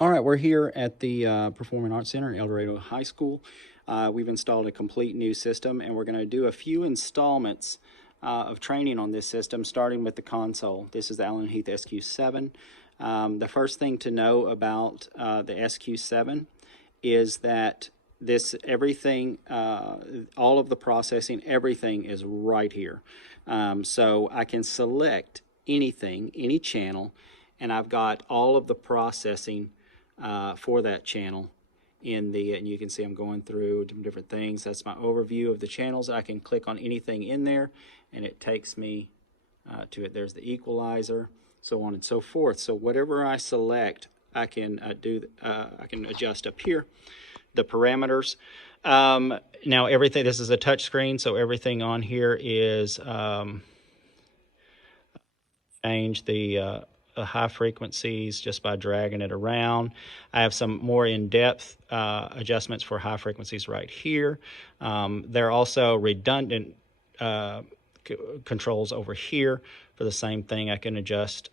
All right, we're here at the Performing Arts Center in El Dorado High School. We've installed a complete new system, and we're going to do a few installments of training on this system, starting with the console. This is the Allen Heath SQ7. The first thing to know about the SQ7 is that everything, all of the processing, everything is right here. So I can select anything, any channel, and I've got all of the processing for that channel and you can see I'm going through different things. That's my overview of the channels. I can click on anything in there and it takes me to it. There's the equalizer, so on and so forth. So whatever I select, I can I can adjust up here the parameters. Now everything, this is a touch screen, so everything on here is change the high frequencies just by dragging it around. I have some more in-depth adjustments for high frequencies right here. There are also redundant controls over here for the same thing. I can adjust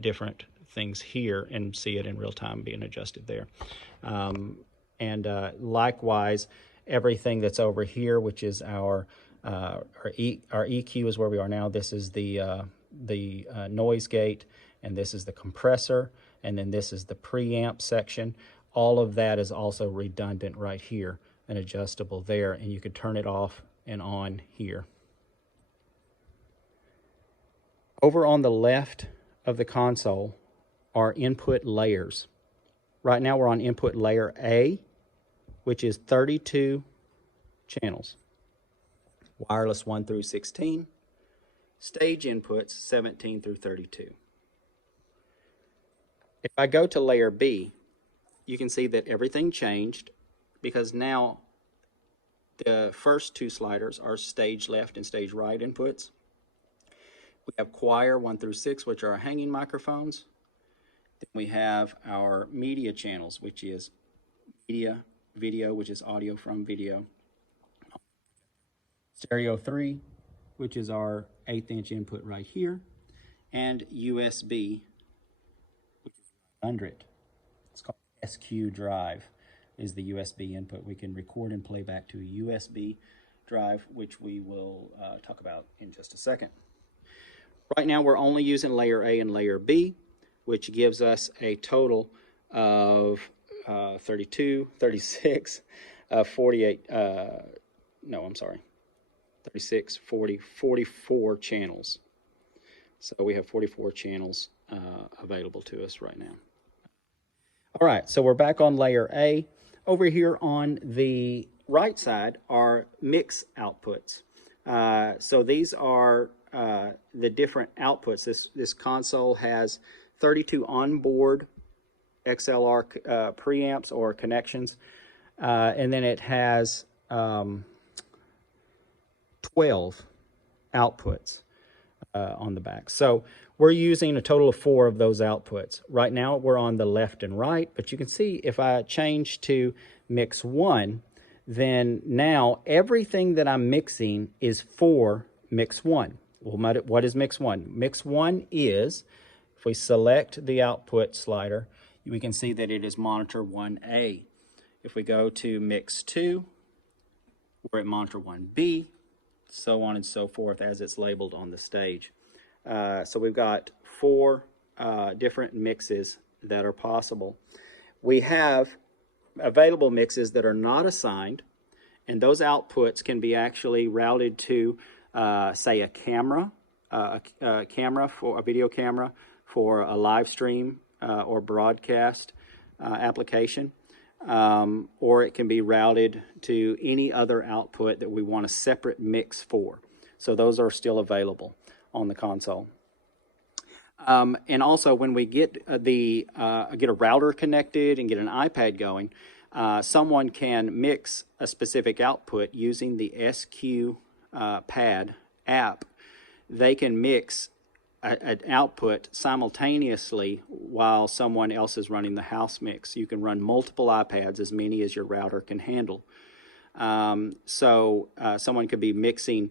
different things here and see it in real time being adjusted there. Likewise, everything that's over here, which is our EQ is where we are now. This is the noise gate, and this is the compressor, and then this is the preamp section. All of that is also redundant right here and adjustable there, and you can turn it off and on here. Over on the left of the console are input layers. Right now we're on input layer A, which is 32 channels. Wireless 1 through 16. Stage inputs 17 through 32. If I go to layer B, you can see that everything changed because now the first two sliders are stage left and stage right inputs. We have choir 1 through 6, which are our hanging microphones. Then we have our media channels, which is media, video, which is audio from video. Stereo 3, which is our 1/8 inch input right here. And USB, which is under it. It's called SQ drive, is the USB input. We can record and play back to a USB drive, which we will talk about in just a second. Right now we're only using layer A and layer B, which gives us a total of 32, 36, 48, 36, 40, 44 channels. So we have 44 channels available to us right now. All right, so we're back on layer A. Over here on the right side are mix outputs. So these are the different outputs. This console has 32 onboard XLR preamps or connections, and then it has 12 outputs on the back. So we're using a total of 4 of those outputs. Right now we're on the left and right, but you can see if I change to mix 1, then now everything that I'm mixing is for mix 1. Well, what is mix 1? Mix 1 is, if we select the output slider, we can see that it is monitor 1A. If we go to mix 2, we're at monitor 1B, so on and so forth as it's labeled on the stage. So we've got 4 different mixes that are possible. We have available mixes that are not assigned, and those outputs can be actually routed to, say, a camera, a video camera for a live stream or broadcast application. Or it can be routed to any other output that we want a separate mix for. So those are still available on the console. And also when we get get a router connected and get an iPad going, someone can mix a specific output using the SQ Pad app. They can mix an output simultaneously while someone else is running the house mix. You can run multiple iPads, as many as your router can handle. Someone could be mixing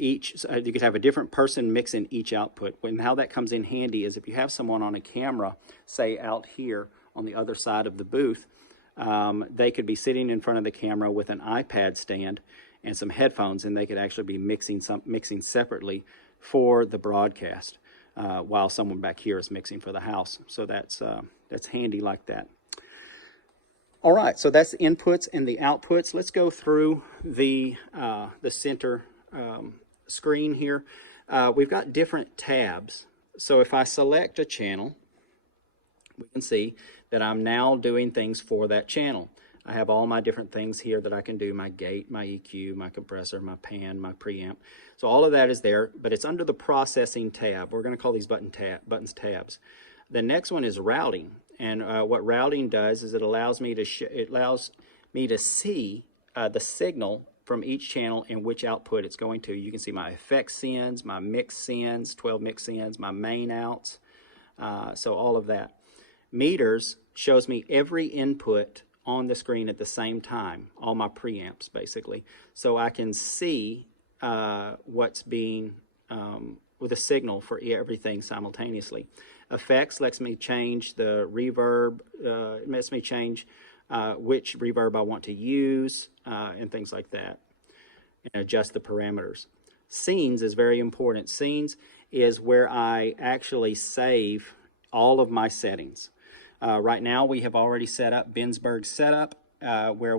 each, you could have a different person mixing each output. How that comes in handy is if you have someone on a camera, say out here on the other side of the booth, they could be sitting in front of the camera with an iPad stand and some headphones, and they could actually be mixing separately for the broadcast while someone back here is mixing for the house. So that's handy like that. All right, so that's the inputs and the outputs. Let's go through the center screen here. We've got different tabs. So if I select a channel, we can see that I'm now doing things for that channel. I have all my different things here that I can do, my gate, my EQ, my compressor, my pan, my preamp. So all of that is there, but it's under the processing tab. We're going to call these buttons tabs. The next one is routing, and what routing does is it allows me to see the signal from each channel and which output it's going to. You can see my effects sends, my mix sends, 12 mix sends, my main outs, so all of that. Meters shows me every input on the screen at the same time, all my preamps basically, so I can see what's being with a signal for everything simultaneously. Effects lets me change the reverb, it lets me change which reverb I want to use and things like that, and adjust the parameters. Scenes is very important. Scenes is where I actually save all of my settings. Right now we have already set up Bensberg setup where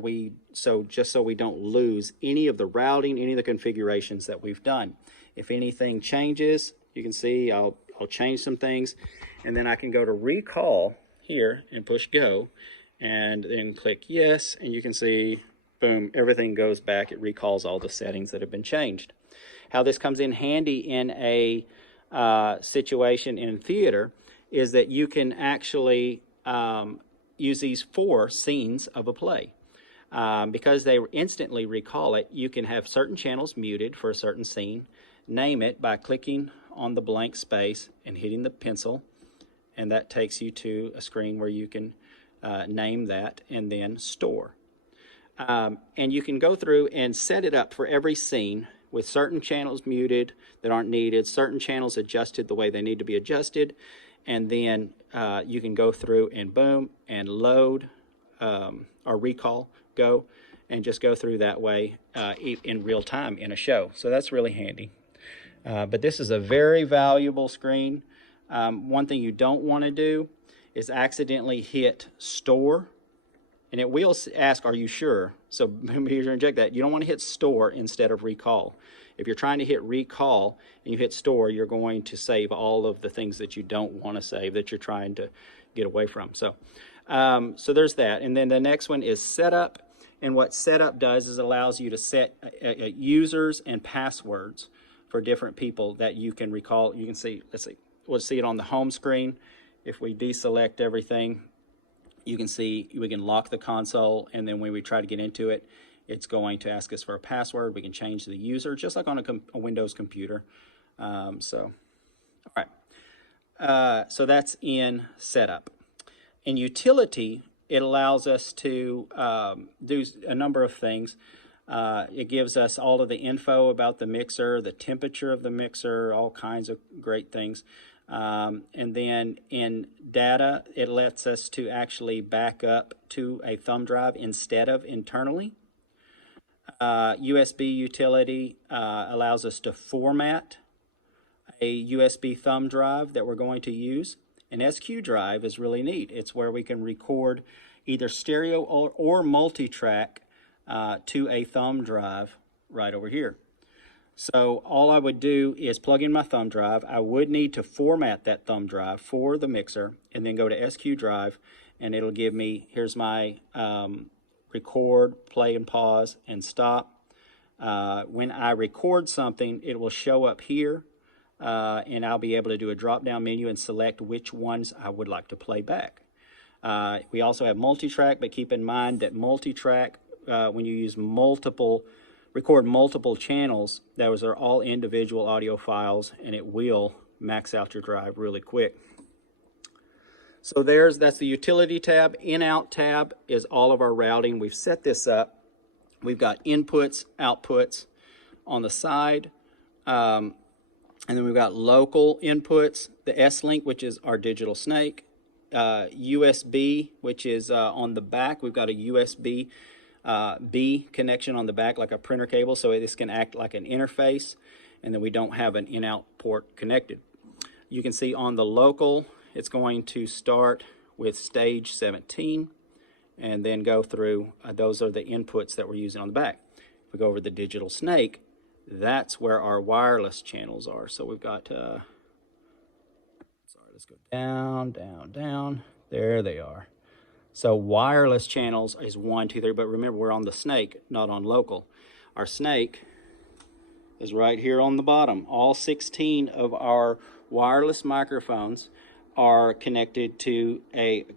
just so we don't lose any of the routing, any of the configurations that we've done. If anything changes, you can see I'll change some things, and then I can go to recall here and push go, and then click yes, and you can see, boom, everything goes back. It recalls all the settings that have been changed. How this comes in handy in a situation in theater is that you can actually use these for scenes of a play. Because they instantly recall it, you can have certain channels muted for a certain scene, name it by clicking on the blank space and hitting the pencil, and that takes you to a screen where you can name that and then store. And you can go through and set it up for every scene with certain channels muted that aren't needed, certain channels adjusted the way they need to be adjusted, and then you can go through and boom, and load or recall, go, and just go through that way in real time in a show. So that's really handy. But this is a very valuable screen. One thing you don't want to do is accidentally hit store, and it will ask, are you sure? So be sure and check that. You don't want to hit store instead of recall. If you're trying to hit recall and you hit store, you're going to save all of the things that you don't want to save that you're trying to get away from. So, so there's that. And then the next one is setup. And what setup does is allows you to set users and passwords for different people that you can recall. You can see, we'll see it on the home screen. If we deselect everything, you can see we can lock the console, and then when we try to get into it, it's going to ask us for a password. We can change the user, just like on a Windows computer. All right. So that's in setup. In utility, it allows us to do a number of things. It gives us all of the info about the mixer, the temperature of the mixer, all kinds of great things. And then in data, it lets us to actually back up to a thumb drive instead of internally. USB utility allows us to format a USB thumb drive that we're going to use. An SQ drive is really neat. It's where we can record either stereo or multi-track to a thumb drive right over here. So all I would do is plug in my thumb drive. I would need to format that thumb drive for the mixer, and then go to SQ drive, and it'll give me, here's my record, play and pause, and stop. When I record something, it will show up here, and I'll be able to do a drop-down menu and select which ones I would like to play back. We also have multi-track, but keep in mind that multi-track, when you use record multiple channels, those are all individual audio files, and it will max out your drive really quick. So that's the utility tab. In-out tab is all of our routing. We've set this up. We've got inputs, outputs on the side, and then we've got local inputs, the S-Link, which is our digital snake, USB, which is on the back. We've got a USB B connection on the back, like a printer cable, so this can act like an interface, and then we don't have an in-out port connected. You can see on the local, it's going to start with stage 17 and then go through, those are the inputs that we're using on the back. If we go over the digital snake, that's where our wireless channels are. So we've got, sorry, let's go down, down, down. There they are. So wireless channels is 1, 2, 3, but remember we're on the snake, not on local. Our snake is right here on the bottom. All 16 of our wireless microphones are connected to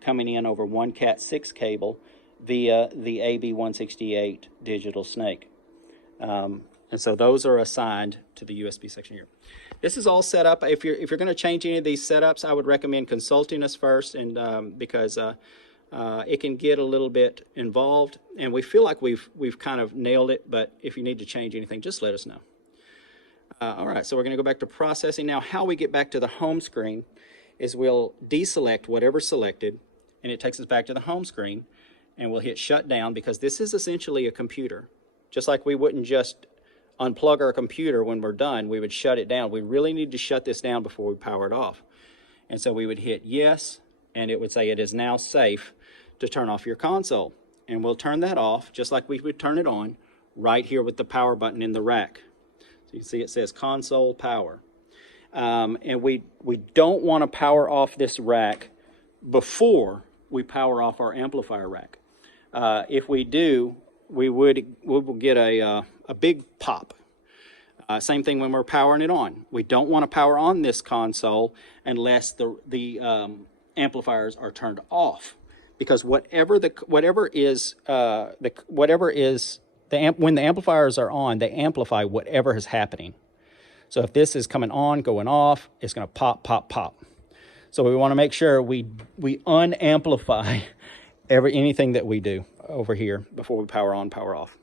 coming in over one Cat6 cable via the AB168 digital snake. And so those are assigned to the USB section here. This is all set up. If you're going to change any of these setups, I would recommend consulting us first, and because it can get a little bit involved, and we feel like we've kind of nailed it. But if you need to change anything, just let us know. All right, so we're going to go back to processing now. How we get back to the home screen is we'll deselect whatever's selected, and it takes us back to the home screen, and we'll hit shut down, because this is essentially a computer. Just like we wouldn't just unplug our computer when we're done, we would shut it down. We really need to shut this down before we power it off. And so we would hit yes, and it would say it is now safe to turn off your console. And we'll turn that off just like we would turn it on right here with the power button in the rack. So you can see it says console power. And we don't want to power off this rack before we power off our amplifier rack. If we do, we will get a big pop. Same thing when we're powering it on. We don't want to power on this console unless the amplifiers are turned off, because when the amplifiers are on, they amplify whatever is happening. So if this is coming on, going off, it's going to pop, pop, pop. So we want to make sure we unamplify anything that we do over here before we power on, power off.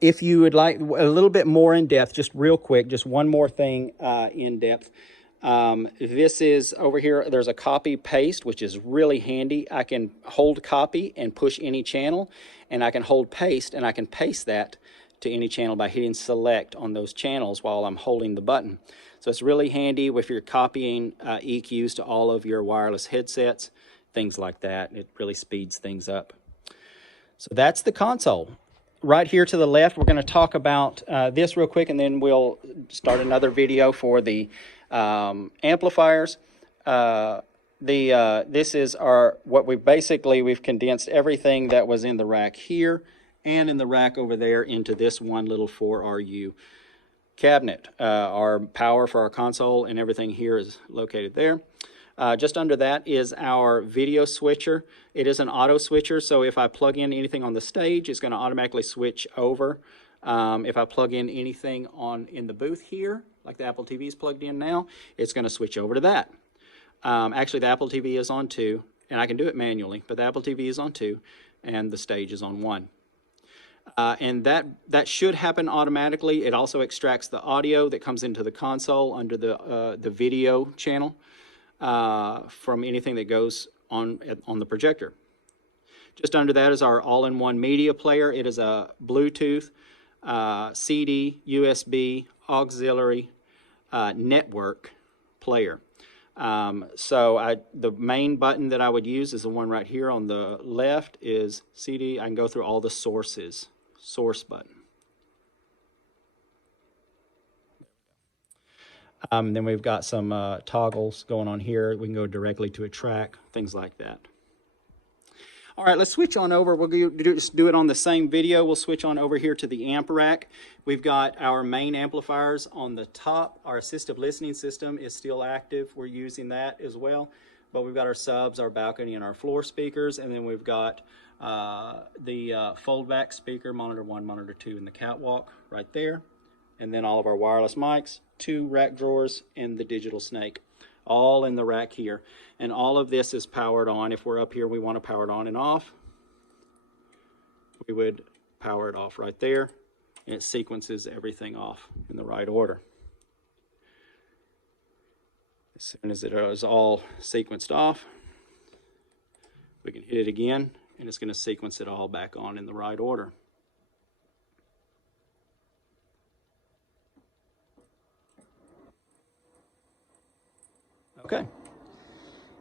If you would like a little bit more in depth, just real quick, just one more thing in depth. This is over here, there's a copy paste, which is really handy. I can hold copy and push any channel, and I can hold paste and I can paste that to any channel by hitting select on those channels while I'm holding the button. So it's really handy if you're copying EQs to all of your wireless headsets, things like that. It really speeds things up. So that's the console. Right here to the left, we're going to talk about this real quick, and then we'll start another video for the amplifiers. This is we've condensed everything that was in the rack here and in the rack over there into this one little 4RU cabinet. Our power for our console and everything here is located there. Just under that is our video switcher. It is an auto switcher, so if I plug in anything on the stage, it's going to automatically switch over. If I plug in anything in the booth here, like the Apple TV is plugged in now, it's going to switch over to that. Actually, the Apple TV is on 2, and I can do it manually, but the Apple TV is on 2, and the stage is on 1. And that should happen automatically. It also extracts the audio that comes into the console under the video channel from anything that goes on the projector. Just under that is our all-in-one media player. It is a Bluetooth, CD, USB, auxiliary, network player. The main button that I would use is the one right here on the left is CD. I can go through all the sources. Source button. Then we've got some toggles going on here. We can go directly to a track, things like that. All right, let's switch on over. We'll just do it on the same video. We'll switch on over here to the amp rack. We've got our main amplifiers on the top. Our assistive listening system is still active. We're using that as well. But we've got our subs, our balcony, and our floor speakers. And then we've got the fold-back speaker, monitor 1, monitor 2, and the catwalk right there. And then all of our wireless mics, 2 rack drawers, and the digital snake, all in the rack here. And all of this is powered on. If we're up here, we want to power it on and off. We would power it off right there, and it sequences everything off in the right order. As soon as it is all sequenced off, we can hit it again, and it's going to sequence it all back on in the right order. Okay.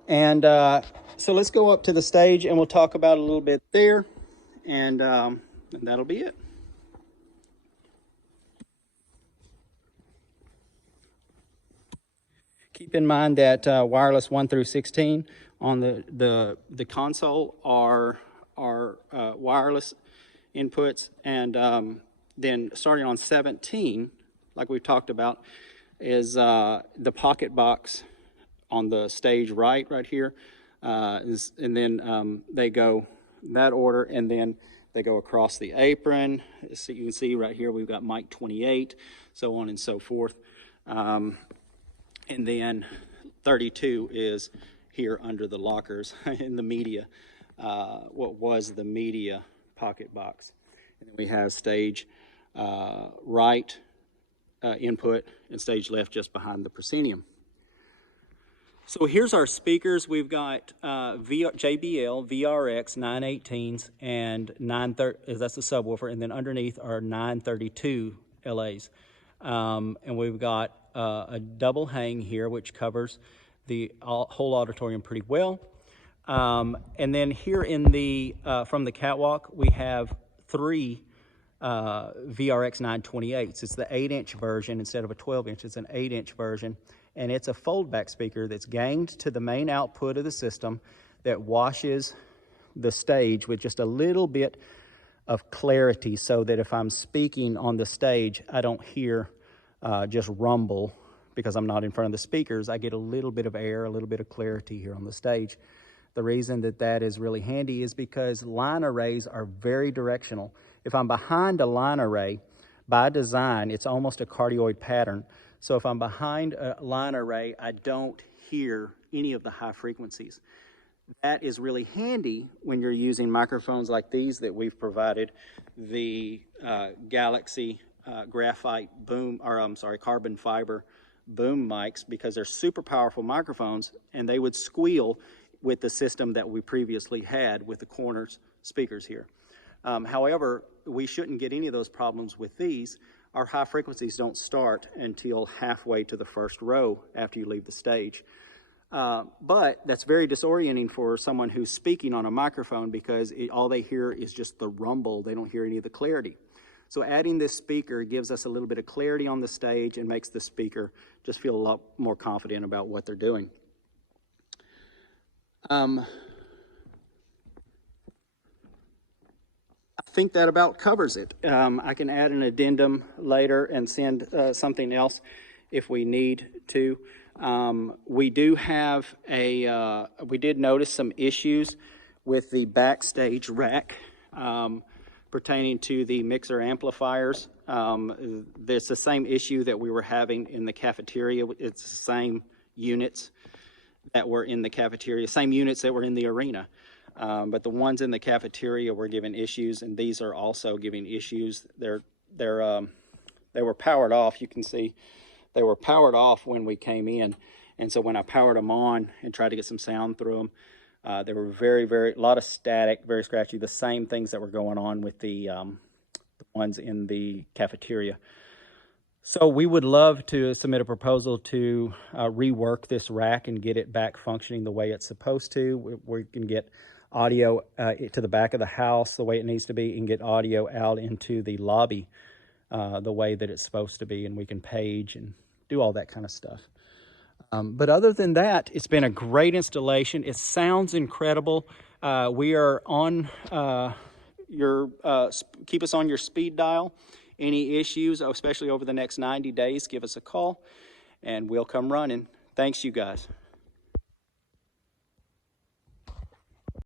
And so let's go up to the stage, and we'll talk about a little bit there, and that'll be it. Keep in mind that wireless 1 through 16 on the console are wireless inputs, and then starting on 17, like we've talked about, is the pocket box on the stage right here, and then they go in that order, and then they go across the apron. So you can see right here we've got mic 28, so on and so forth. And then 32 is here under the lockers in the media, what was the media pocket box. And then we have stage right input and stage left just behind the proscenium. So here's our speakers. We've got JBL VRX 918s and 930, that's the subwoofer, and then underneath are 932 LAs. And we've got a double hang here, which covers the whole auditorium pretty well. And then here in the from the catwalk, we have 3 VRX 928s. It's the 8-inch version instead of a 12-inch. It's an 8-inch version, and it's a fold-back speaker that's ganged to the main output of the system that washes the stage with just a little bit of clarity, so that if I'm speaking on the stage, I don't hear just rumble because I'm not in front of the speakers. I get a little bit of air, a little bit of clarity here on the stage. The reason that that is really handy is because line arrays are very directional. If I'm behind a line array, by design, it's almost a cardioid pattern. So if I'm behind a line array, I don't hear any of the high frequencies. That is really handy when you're using microphones like these that we've provided, the Galaxy graphite boom, or I'm sorry, carbon fiber boom mics, because they're super powerful microphones, and they would squeal with the system that we previously had with the corners speakers here. However, we shouldn't get any of those problems with these. Our high frequencies don't start until halfway to the first row after you leave the stage. But that's very disorienting for someone who's speaking on a microphone, because all they hear is just the rumble. They don't hear any of the clarity. So adding this speaker gives us a little bit of clarity on the stage and makes the speaker just feel a lot more confident about what they're doing. I think that about covers it. I can add an addendum later and send something else if we need to. We do have we did notice some issues with the backstage rack pertaining to the mixer amplifiers. There's the same issue that we were having in the cafeteria. It's the same units that were in the cafeteria, same units that were in the arena. But the ones in the cafeteria were giving issues, and these are also giving issues. They were powered off. You can see they were powered off when we came in, and so when I powered them on and tried to get some sound through them, they were a lot of static, very scratchy. The same things that were going on with the ones in the cafeteria. So we would love to submit a proposal to rework this rack and get it back functioning the way it's supposed to. We can get audio to the back of the house the way it needs to be, and get audio out into the lobby the way that it's supposed to be, and we can page and do all that kind of stuff. But other than that, it's been a great installation. It sounds incredible. We are on keep us on your speed dial. Any issues, especially over the next 90 days, give us a call, and we'll come running. Thanks, you guys.